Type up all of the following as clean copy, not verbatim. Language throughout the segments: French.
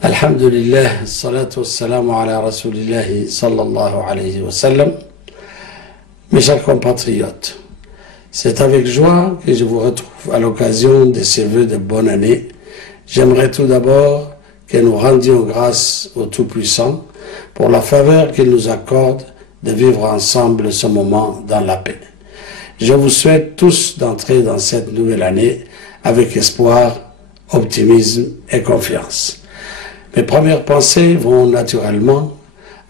Alhamdulillah, salatu wassalamu ala rasulillahi sallallahu alayhi wa sallam. Mes chers compatriotes, c'est avec joie que je vous retrouve à l'occasion de ces vœux de bonne année. J'aimerais tout d'abord que nous rendions grâce au Tout-Puissant pour la faveur qu'il nous accorde de vivre ensemble ce moment dans la paix. Je vous souhaite tous d'entrer dans cette nouvelle année avec espoir, optimisme et confiance. Mes premières pensées vont naturellement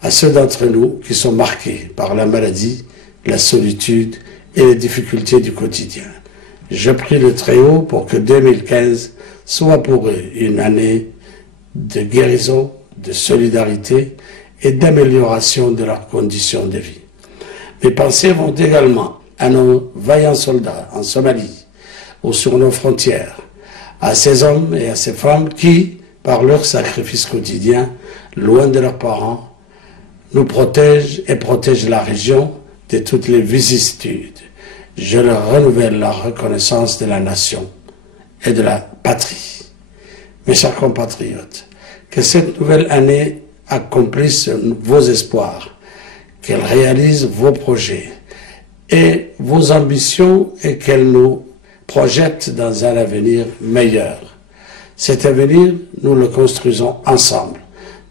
à ceux d'entre nous qui sont marqués par la maladie, la solitude et les difficultés du quotidien. Je prie le Très-Haut pour que 2015 soit pour eux une année de guérison, de solidarité et d'amélioration de leurs conditions de vie. Mes pensées vont également à nos vaillants soldats en Somalie ou sur nos frontières, à ces hommes et à ces femmes qui, par leur sacrifice quotidien, loin de leurs parents, nous protègent et protègent la région de toutes les vicissitudes. Je leur renouvelle la reconnaissance de la nation et de la patrie. Mes chers compatriotes, que cette nouvelle année accomplisse vos espoirs, qu'elle réalise vos projets et vos ambitions et qu'elle nous projette dans un avenir meilleur. Cet avenir, nous le construisons ensemble,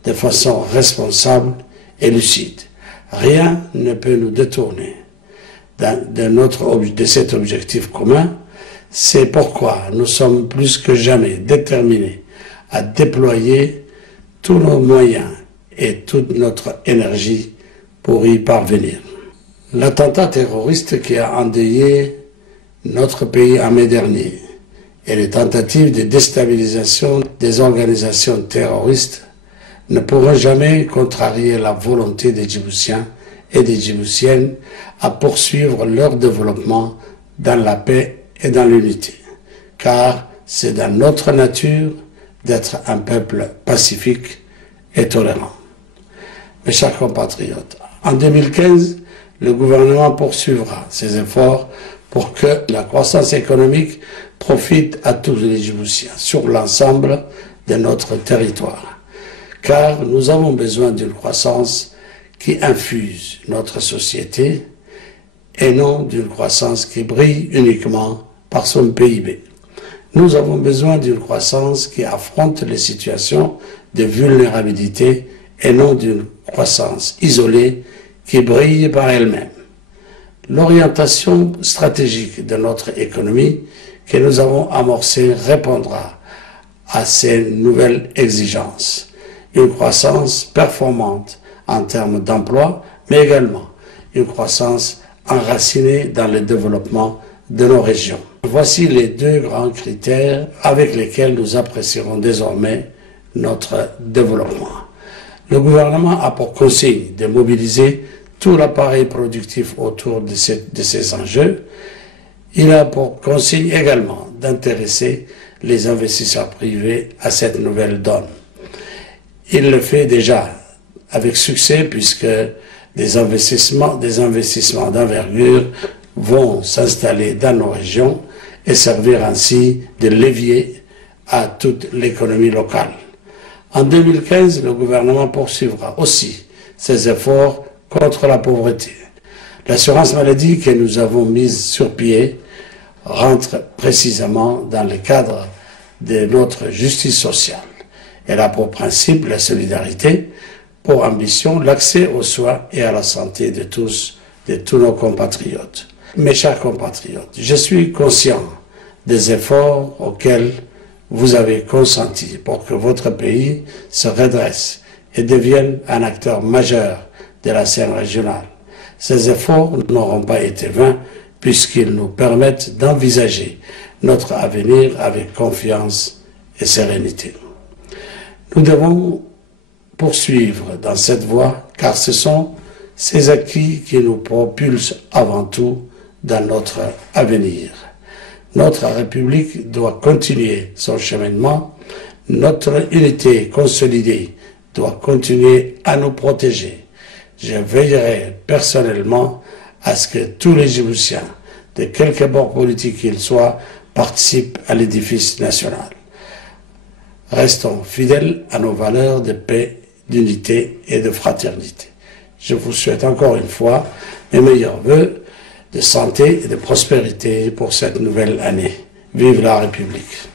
de façon responsable et lucide. Rien ne peut nous détourner de cet objectif commun. C'est pourquoi nous sommes plus que jamais déterminés à déployer tous nos moyens et toute notre énergie pour y parvenir. L'attentat terroriste qui a endeuillé notre pays en mai dernier et les tentatives de déstabilisation des organisations terroristes ne pourront jamais contrarier la volonté des Djiboutiens et des Djiboutiennes à poursuivre leur développement dans la paix et dans l'unité, car c'est dans notre nature d'être un peuple pacifique et tolérant. Mes chers compatriotes, en 2015, le gouvernement poursuivra ses efforts pour que la croissance économique profite à tous les Djiboutiens sur l'ensemble de notre territoire. Car nous avons besoin d'une croissance qui infuse notre société et non d'une croissance qui brille uniquement par son PIB. Nous avons besoin d'une croissance qui affronte les situations de vulnérabilité et non d'une croissance isolée qui brille par elle-même. L'orientation stratégique de notre économie que nous avons amorcée répondra à ces nouvelles exigences. Une croissance performante en termes d'emploi, mais également une croissance enracinée dans le développement de nos régions. Voici les deux grands critères avec lesquels nous apprécierons désormais notre développement. Le gouvernement a pour consigne de mobiliser tout l'appareil productif autour de ces enjeux. Il a pour consigne également d'intéresser les investisseurs privés à cette nouvelle donne. Il le fait déjà avec succès puisque des investissements d'envergure vont s'installer dans nos régions et servir ainsi de levier à toute l'économie locale. En 2015, le gouvernement poursuivra aussi ses efforts contre la pauvreté. L'assurance maladie que nous avons mise sur pied rentre précisément dans le cadre de notre justice sociale. Elle a pour principe la solidarité, pour ambition l'accès aux soins et à la santé de tous nos compatriotes. Mes chers compatriotes, je suis conscient des efforts auxquels vous avez consenti pour que votre pays se redresse et devienne un acteur majeur de la scène régionale. Ces efforts n'auront pas été vains puisqu'ils nous permettent d'envisager notre avenir avec confiance et sérénité. Nous devons poursuivre dans cette voie car ce sont ces acquis qui nous propulsent avant tout dans notre avenir. Notre République doit continuer son cheminement, notre unité consolidée doit continuer à nous protéger. Je veillerai personnellement à ce que tous les Djiboutiens, de quelque bord politique qu'ils soient, participent à l'édifice national. Restons fidèles à nos valeurs de paix, d'unité et de fraternité. Je vous souhaite encore une fois mes meilleurs vœux de santé et de prospérité pour cette nouvelle année. Vive la République!